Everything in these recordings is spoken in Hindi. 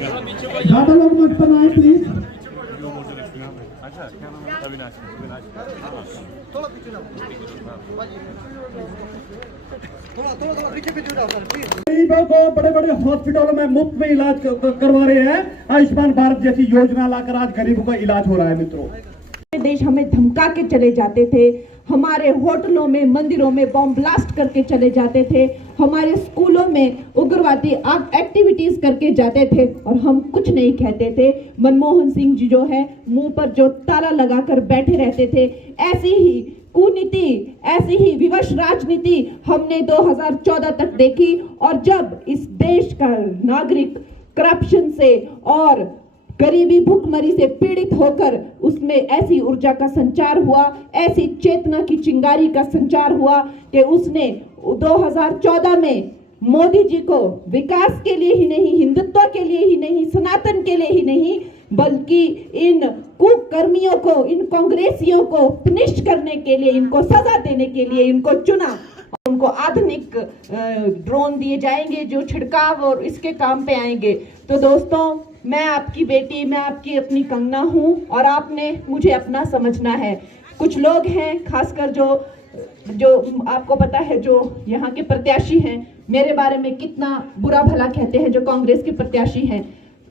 ज्यादा लोग मत पर आए प्लीज। गरीबों को बड़े बड़े हॉस्पिटलों में मुफ्त में इलाज करवा रहे हैं। आयुष्मान भारत जैसी योजना लाकर आज गरीबों का इलाज हो रहा है। मित्रों, देश हमें धमका के चले जाते थे, हमारे होटलों में मंदिरों में बॉम्ब ब्लास्ट करके चले जाते थे, हमारे स्कूलों में उग्रवादी एक्टिविटीज करके जाते थे और हम कुछ नहीं कहते थे। मनमोहन सिंह जी जो है मुंह पर जो ताला लगाकर बैठे रहते थे, ऐसी ही कुनीति, ऐसी ही विवश राजनीति हमने 2014 तक देखी। और जब इस देश का नागरिक करप्शन से और गरीबी भूखमरी से पीड़ित होकर उसमें ऐसी ऊर्जा का संचार हुआ, ऐसी चेतना की चिंगारी का संचार हुआ कि उसने 2014 में मोदी जी को विकास के लिए ही नहीं, हिंदुत्व के लिए ही नहीं, सनातन के लिए ही नहीं, बल्कि इन कुकर्मियों को, इन कांग्रेसियों को पनिश करने के लिए, इनको सजा देने के लिए इनको चुना। उनको आधुनिक ड्रोन दिए जाएंगे जो छिड़काव और इसके काम पे आएंगे। तो दोस्तों, मैं आपकी बेटी, मैं आपकी अपनी कंगना हूँ और आपने मुझे अपना समझना है। कुछ लोग हैं, खासकर जो आपको पता है, जो यहाँ के प्रत्याशी हैं, मेरे बारे में कितना बुरा भला कहते हैं, जो कांग्रेस के प्रत्याशी हैं।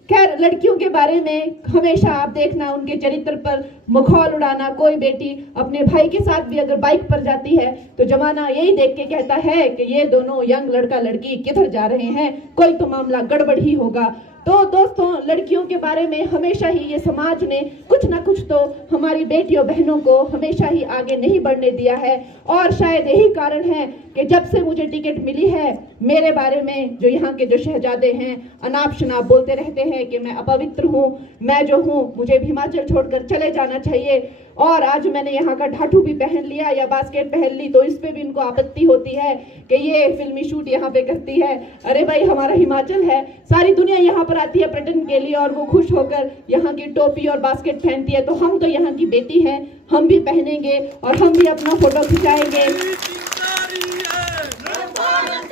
खैर, लड़कियों के बारे में हमेशा आप देखना, उनके चरित्र पर मखौल उड़ाना। कोई बेटी अपने भाई के साथ भी अगर बाइक पर जाती है तो जमाना यही देख के कहता है कि ये दोनों यंग लड़का लड़की किधर जा रहे हैं, कोई तो मामला गड़बड़ ही होगा। तो दोस्तों, लड़कियों के बारे में हमेशा ही ये समाज ने कुछ ना कुछ तो हमारी बेटियों बहनों को हमेशा ही आगे नहीं बढ़ने दिया है। और शायद यही कारण है कि जब से मुझे टिकट मिली है, मेरे बारे में जो यहाँ के जो शहजादे हैं अनाप शनाप बोलते रहते हैं कि मैं अपवित्र हूँ, मैं जो हूँ मुझे हिमाचल छोड़कर चले जाना चाहिए। और आज मैंने यहाँ का ढाठू भी पहन लिया या बास्केट पहन ली तो इस पे भी इनको आपत्ति होती है कि ये फिल्मी शूट यहाँ पे करती है। अरे भाई, हमारा हिमाचल है, सारी दुनिया यहाँ पर आती है पर्यटन के लिए और वो खुश होकर यहाँ की टोपी और बास्केट पहनती है। तो हम तो यहाँ की बेटी हैं, हम भी पहनेंगे और हम भी अपना फोटो खिंचाएंगे।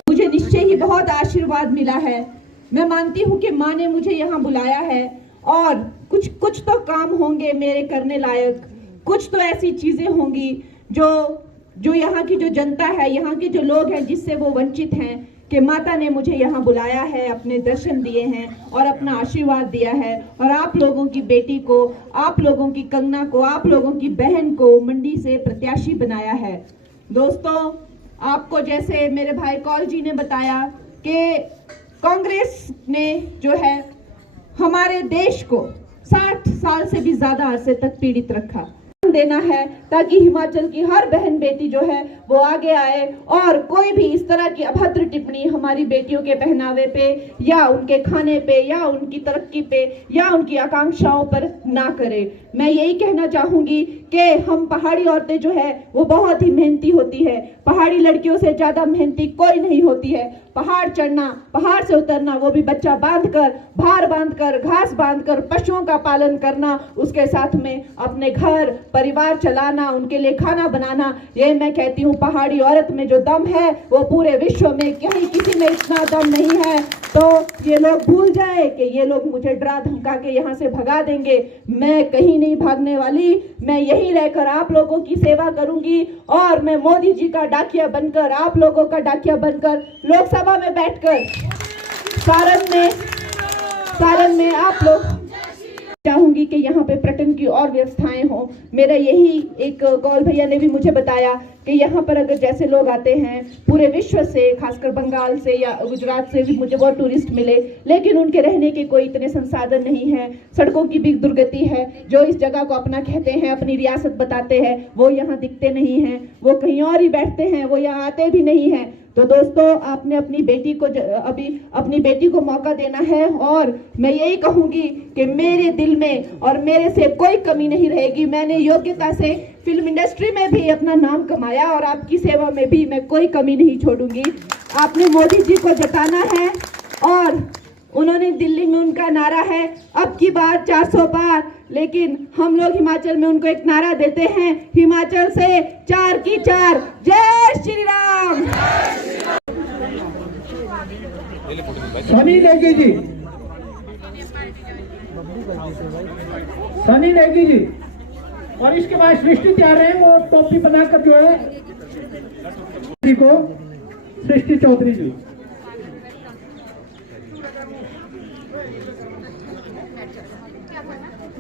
मुझे निश्चय ही बहुत आशीर्वाद मिला है। मैं मानती हूँ कि माँ ने मुझे यहाँ बुलाया है और कुछ तो काम होंगे मेरे करने लायक, कुछ तो ऐसी चीजें होंगी जो यहाँ की जो जनता है, यहाँ के जो लोग हैं जिससे वो वंचित हैं, कि माता ने मुझे यहाँ बुलाया है, अपने दर्शन दिए हैं और अपना आशीर्वाद दिया है। और आप लोगों की बेटी को, आप लोगों की कंगना को, आप लोगों की बहन को मंडी से प्रत्याशी बनाया है। दोस्तों, आपको जैसे मेरे भाई कौल जी ने बताया कि कांग्रेस ने जो है हमारे देश को 60 साल से भी ज्यादा अरसे तक पीड़ित रखा। देना है ताकि हिमाचल की हर बहन बेटी जो है वो आगे आए और कोई भी इस तरह की अभद्र टिप्पणी हमारी बेटियों के पहनावे पे या उनके खाने पे या उनकी तरक्की पे या उनकी आकांक्षाओं पर ना करे। मैं यही कहना चाहूंगी कि हम पहाड़ी औरतें जो है वो बहुत ही मेहनती होती है। पहाड़ी लड़कियों से ज्यादा मेहनती कोई नहीं होती है। पहाड़ चढ़ना, पहाड़ से उतरना, वो भी बच्चा बांधकर, भार बांधकर, घास बांधकर, पशुओं का पालन करना, उसके साथ में अपने घर परिवार चलाना, उनके लिए खाना बनाना। ये मैं कहती हूँ, पहाड़ी औरत में जो दम है वो पूरे विश्व में कहीं किसी में इतना दम नहीं है। तो ये लोग भूल जाए कि ये लोग मुझे डरा धमका के यहाँ से भगा देंगे। मैं कहीं नहीं भागने वाली, मैं यहीं रहकर आप लोगों की सेवा करूंगी और मैं मोदी जी का डाकिया बनकर, आप लोगों का डाकिया बनकर लोकसभा में बैठकर सारण में आप लोग चाहूंगी कि यहाँ पे पर्यटन की और व्यवस्थाएं हो। मेरा यही एक कौल भैया ने भी मुझे बताया कि यहाँ पर अगर जैसे लोग आते हैं पूरे विश्व से, खासकर बंगाल से या गुजरात से भी मुझे बहुत टूरिस्ट मिले, लेकिन उनके रहने के कोई इतने संसाधन नहीं है, सड़कों की भी दुर्गति है। जो इस जगह को अपना कहते हैं, अपनी रियासत बताते हैं, वो यहाँ दिखते नहीं हैं, वो कहीं और ही बैठते हैं, वो यहाँ आते भी नहीं हैं। तो दोस्तों, आपने अपनी बेटी को अभी अपनी बेटी को मौका देना है और मैं यही कहूंगी कि मेरे दिल में और मेरे से कोई कमी नहीं रहेगी। मैंने योग्यता से फिल्म इंडस्ट्री में भी अपना नाम कमाया और आपकी सेवा में भी मैं कोई कमी नहीं छोड़ूंगी। आपने मोदी जी को जताना है और उन्होंने दिल्ली में उनका नारा है अब की बार 400 पार, लेकिन हम लोग हिमाचल में उनको एक नारा देते हैं, हिमाचल से 4 की 4। जय श्री राम। सनी देगी जी। सनी नेगी जी, और इसके बाद सृष्टि तैयार है, वो टोपी बनाकर जो है को सृष्टि चौधरी जी।